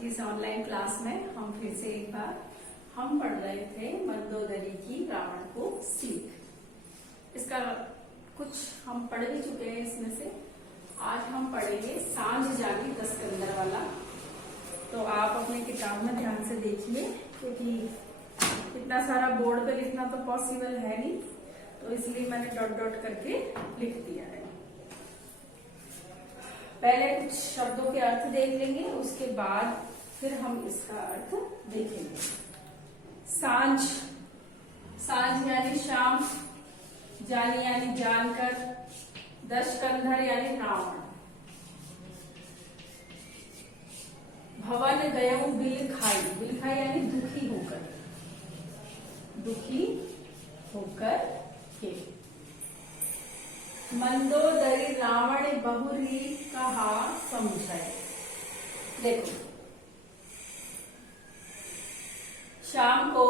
की इस online class में हम फिर से एक बार हम पढ़ रहे थे मंदोदरी की रावण को सीख। इसका कुछ हम पढ़ भी चुके हैं इसमें से। आज हम पढ़ेंगे सांझ जागी 10 कंदर वाला। तो आप अपने किताब में ध्यान से देखिए, क्योंकि इतना सारा बोर्ड पे लिखना तो पॉसिबल है नहीं, तो इसलिए मैंने डॉट डॉट करके लिख दिया है। पहले कुछ शब्दों के अर्थ देख लेंगे, उसके बाद फिर हम इसका अर्थ देखेंगे। सांझ, सांझ यानी शाम, जानी यानी जानकर, 10 कंधर यानी रावण, भवन गयऊ बिल खाई, बिल खाई यानी दुखी होकर, दुखी होकर के। मंदोदरी रावण बहुरी कहा समझाए। देखो, शाम को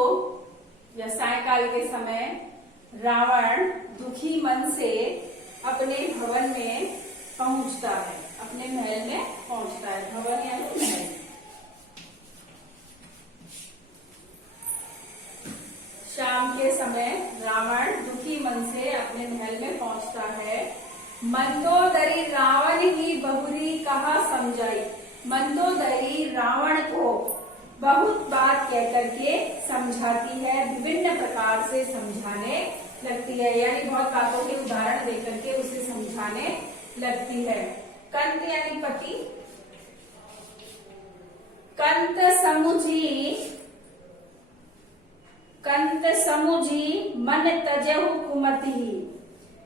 या सायकाल के समय रावण दुखी मन से अपने भवन में पहुंचता है, अपने महल में पहुंचता है। भवन यानी महल। शाम के समय रावण दुखी मन से अपने महल में पहुंचता है। मंदोदरी रावण ही बहुरी कहा समझाई। मंदोदरी रावण को बहुत बात कहकर के समझाती है, विभिन्न प्रकार से समझाने लगती है, यानी बहुत बातों के उदाहरण देकर के उसे समझाने लगती है। कंत यानी पति, कंत समुझी मन तजहु कुमति,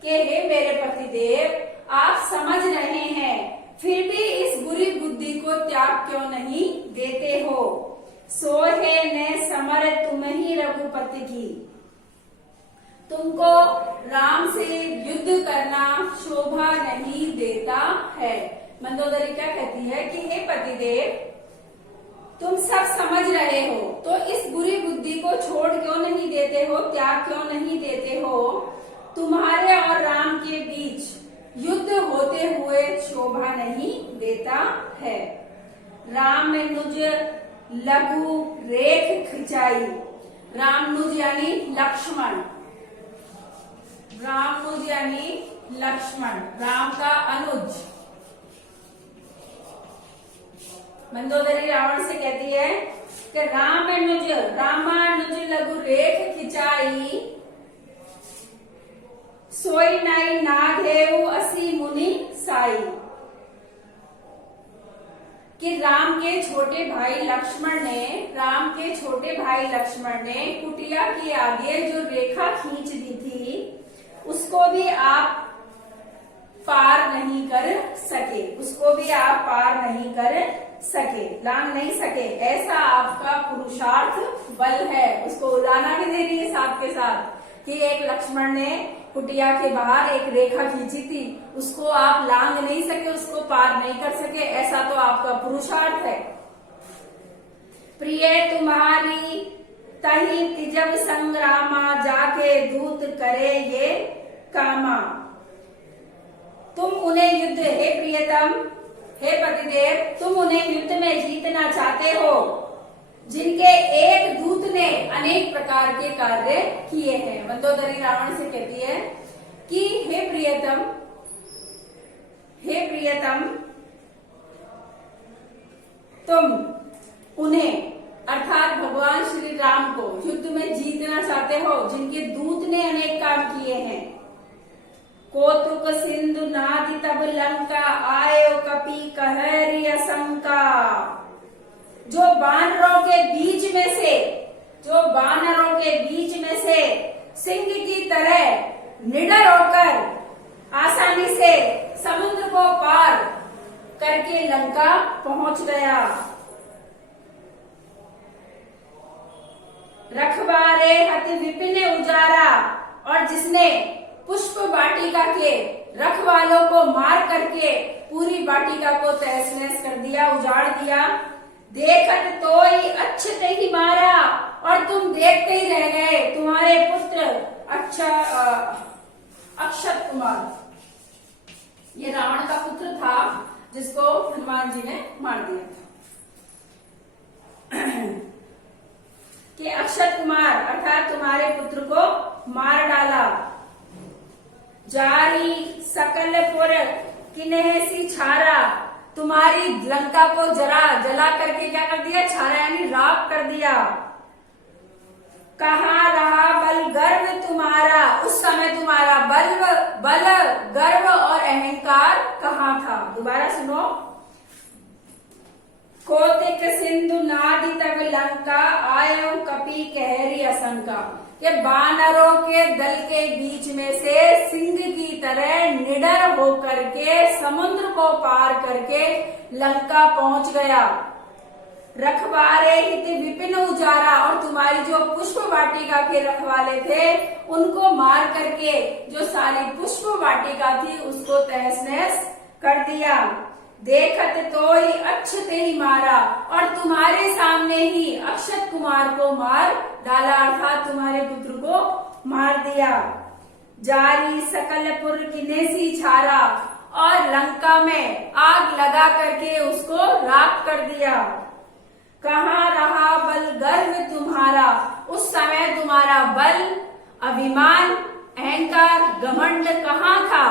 के हे मेरे पतिदेव, आप समझ रहे हैं, फिर भी इस बुरी बुद्धि को त्याग क्यों नहीं देते हो। सोहे ने समर तुम ही रघुपति की, तुमको राम से युद्ध करना शोभा नहीं देता है। मंदोदरी क्या कहती है कि हे पतिदेव, तुम सब समझ रहे हो, तो इस बुरी बुद्धि को छोड़ क्यों नहीं देते हो, त्याग क्यों नहीं देते हो। तुम्हारे और राम के बीच युद्ध होते हुए शोभा नहीं देता है। रामनुज लघु रेख खिंचाई। रामनुज यानी लक्ष्मण, रामनुज यानी लक्ष्मण, राम का अनुज। मंदोदरी रावण से कहती है कि रामानुज लघु रेख खिंचाई, सोई नाई नाघेऊ असी मुनि साई। कि राम के छोटे भाई लक्ष्मण ने कुटिया के आगे जो रेखा खींच दी थी, उसको भी आप पार नहीं कर सके, लांग नहीं सके। ऐसा आपका पुरुषार्थ बल है। उसको उड़ाना भी दे रही है साथ के साथ कि एक लक्ष्मण ने कुटिया के बाहर एक रेखा खींची थी, उसको आप लांग नहीं सके, उसको पार नहीं कर सके, ऐसा तो आपका पुरुषार्थ है। प्रिय तुम्हारी तही तिजब संग्रामा, जाके दूत करे ये कामा। तुम उन्हें युद्ध, हे प्रियतम, हे पतिदेव, तुम उन्हें युद्ध में जीतना चाहते हो जिनके एक दूत ने अनेक प्रकार के कार्य किए हैं। मंदोदरी रावण से कहती है कि हे प्रियतम, तुम उन्हें अर्थात भगवान श्री राम को युद्ध में जीतना चाहते हो जिनके दूत ने अनेक काम किए हैं। कौतुक सिंधु नादि तब लंका, आयो कपि कहरी असंका। जो बानरों के बीच में से सिंह की तरह निडर होकर आसानी से समुद्र को पार करके लंका पहुंच गया। रखबारे हति विपिन उजारा, और जिसने पुष्प वाटिका के रखवालों को मार करके पूरी वाटिका को तहस नहस कर दिया, उजाड़ दिया। देखत तो ही अच्छत ही मारा, और तुम देखते ही रह गए, तुम्हारे पुत्र अक्षत कुमार, ये रावण का पुत्र था जिसको हनुमान जी ने मार दिया था। कि अक्षत कुमार अर्थात तुम्हारे पुत्र को मार डाला। जारी सकलपुर किन्हे सी छारा, तुम्हारी लंका को जला करके क्या कर दिया, छारा यानी राख कर दिया। कहाँ रहा बल गर्व तुम्हारा, उस समय तुम्हारा बल गर्व और अहंकार कहाँ था। दोबारा सुनो। कोतिक सिंधु नादि तब लंका, आयो कपि कहरी असंका, कि बानरों के दल के बीच में से सिंह की तरह निडर होकर के समुद्र को पार करके लंका पहुंच गया। रखवारे हित विपिन उजारा, और तुम्हारी जो पुष्प वाटिका के रखवाले थे उनको मार करके जो सारी पुष्प वाटिका थी उसको तहस नहस कर दिया। देखत तो ही अक्षते ही मारा, और तुम्हारे सामने ही अक्षत कुमार को मार डाला, अर्थात तुम्हारे पुत्र को मार दिया। जारी सकलपुर किन्हे सी छारा, और लंका में आग लगा करके उसको राख कर दिया। कहाँ रहा बल गर्व तुम्हारा, उस समय तुम्हारा बल, अभिमान, अहंकार, घमंड कहाँ था।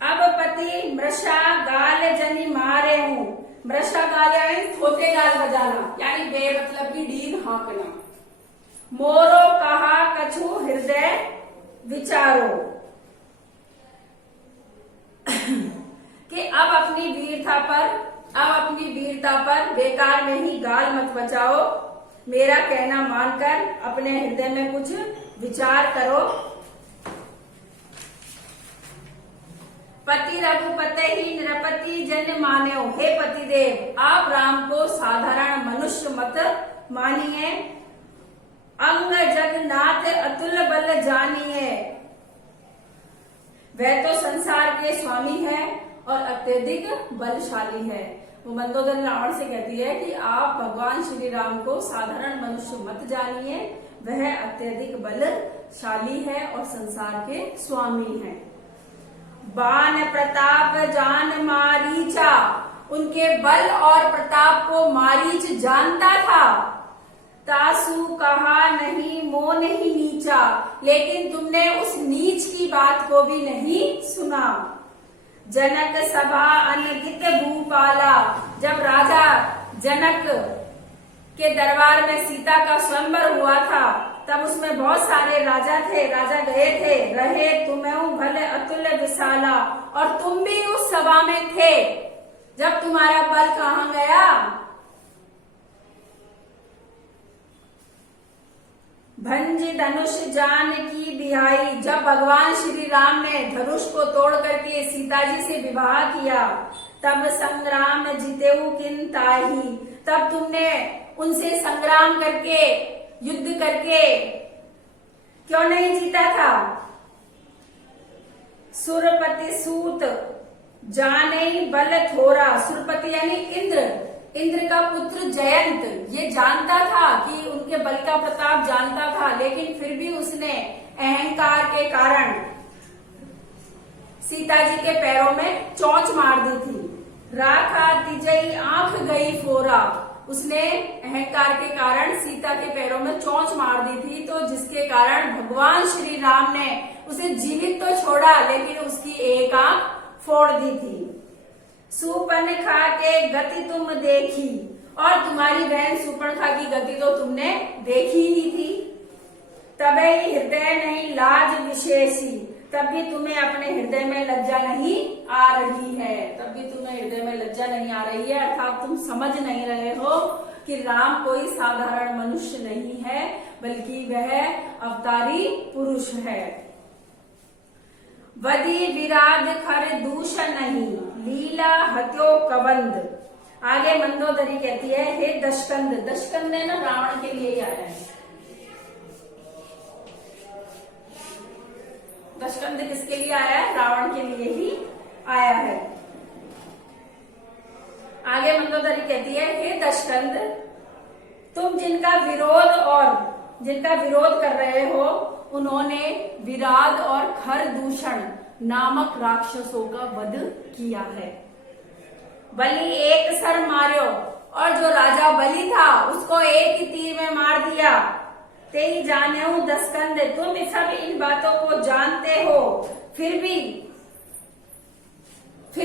अब पति मृषा गाल जनी मारे हूँ, मृषा गाल यानी थोते गाल बजाना, यानी बे मतलब की डीन हाँकना। मोरो कहा कछु हृदय विचारो, कि अब अपनी वीरता पर बेकार में ही गाल मत बचाओ, मेरा कहना मानकर अपने हृदय में कुछ विचार करो। पति रघुपते ही नृपति जन मान्यो, हे पतिदेव आप राम को साधारण मनुष्य मत मानिए। अंग जगन्नाथ अतुल बल जानिए, वह तो संसार के स्वामी है और अत्यधिक बलशाली है। वो मंदोदरी रावण से कहती है कि आप भगवान श्री राम को साधारण मनुष्य मत जानिए, वह अत्यधिक बलशाली है और संसार के स्वामी है। बान प्रताप जान मारीचा, उनके बल और प्रताप को मारीच जानता था। तासु कहा नहीं मोह नहीं नीचा, लेकिन तुमने उस नीच की बात को भी नहीं सुना। जनक सभा अनगित भूपाला, जब राजा जनक के दरबार में सीता का स्वयंवर हुआ था तब उसमें बहुत सारे राजा थे, राजा गए थे। रहे तुम्हें भले अतुल विशाला, और तुम भी उस सभा में थे जब तुम्हारा बल कहाँ गया। भंज धनुष जान की बिहाई, जब भगवान श्री राम ने धनुष को तोड़ करके सीता जी से विवाह किया, तब संग्राम जीतेऊ किन ताही, तब तुमने उनसे संग्राम करके युद्ध करके क्यों नहीं जीता था। सुरपति सूत जाने बल थोरा, सुरपति यानी इंद्र का पुत्र जयंत ये जानता था कि उनके बल का प्रताप जानता था, लेकिन फिर भी उसने अहंकार के कारण सीता जी के पैरों में चोंच मार दी थी। राखा तिजई आंख गई फोरा, उसने अहंकार के कारण सीता के पैरों में चोंच मार दी थी, तो जिसके कारण भगवान श्री राम ने उसे जीवित तो छोड़ा लेकिन उसकी एक आंख फोड़ दी थी। सूर्पणखा के गति तुम देखी, और तुम्हारी बहन सूर्पणखा की गति तो तुमने देखी ही थी। तबे हृदय नहीं लाज विशेषी, तब भी तुम्हें अपने हृदय में लज्जा नहीं आ रही है, तब भी तुम्हें हृदय में लज्जा नहीं आ रही है, अर्थात तुम समझ नहीं रहे हो कि राम कोई साधारण मनुष्य नहीं है बल्कि वह अवतारी पुरुष है। वदी विराज खर दूषण नहीं, लीला हत्यो कबंद। आगे मंदोदरी कहती है, हे दशकंद, दशकंद है ना रावण के लिए ही आया है। दशकंद किसके लिए आया है, रावण के लिए ही आया है। आगे मंदोदरी कहती है, हे दशकंद, तुम जिनका विरोध कर रहे हो उन्होंने विराद और खर दूषण नामक राक्षसों का वध किया है। बलि एक सर मार्यो, और जो राजा बलि था उसको एक ही तीर में मार दिया। ते ही जाने 10 कंधे। तुम सब इन बातों को जानते हो, फिर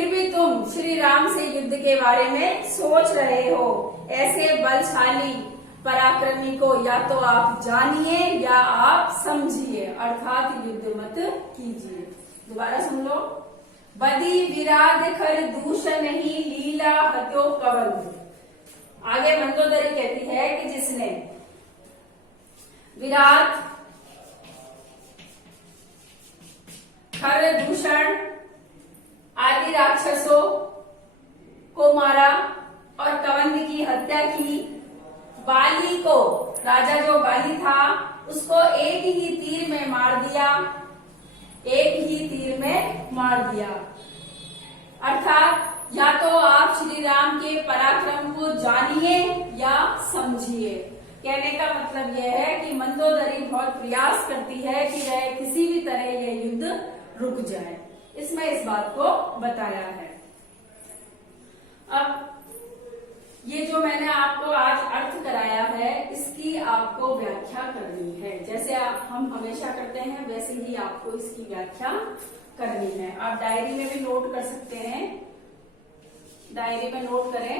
भी तुम श्री राम से युद्ध के बारे में सोच रहे हो। ऐसे बलशाली पराक्रमी को या तो आप जानिए या आप समझिए, अर्थात युद्ध मत कीजिए। दोबारा सुन लो। बदी विराध खर दूषण ही लीला हत्यो कवल। आगे मंदोदरी कहती है कि जिसने विराट, खर, दूषण आदि राक्षसों को मारा और कवंद की हत्या की, बाली को, राजा जो बाली था उसको एक ही तीर में मार दिया, एक ही तीर में मार दिया। अर्थात या तो आप श्री राम के पराक्रम को जानिए या समझिए। कहने का मतलब यह है कि मंदोदरी बहुत प्रयास करती है कि वह किसी भी तरह यह युद्ध रुक जाए। इसमें इस बात को बताया है। अब ये जो मैंने आपको आज अर्थ कराया है, इसकी आपको व्याख्या करनी है। जैसे हम हमेशा करते हैं वैसे ही आपको इसकी व्याख्या करनी है। आप डायरी में भी नोट कर सकते हैं। डायरी में नोट करें।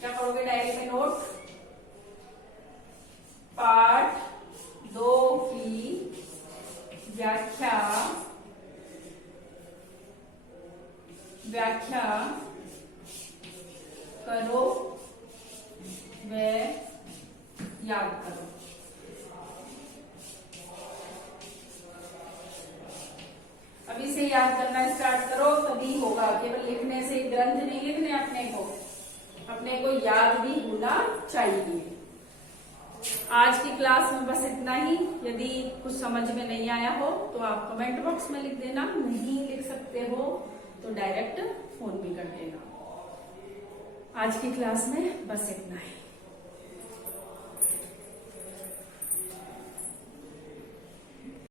क्या करोगे डायरी में नोट? पाठ 2 की व्याख्या करो व याद करो। अभी से याद करना स्टार्ट करो, तभी होगा। केवल लिखने से ग्रंथ नहीं लिखने, अपने को याद भी होना चाहिए। आज की क्लास में बस इतना ही। यदि कुछ समझ में नहीं आया हो तो आप कमेंट बॉक्स में लिख देना, नहीं लिख सकते हो तो डायरेक्ट फोन भी कर देना। आज की क्लास में बस इतना ही।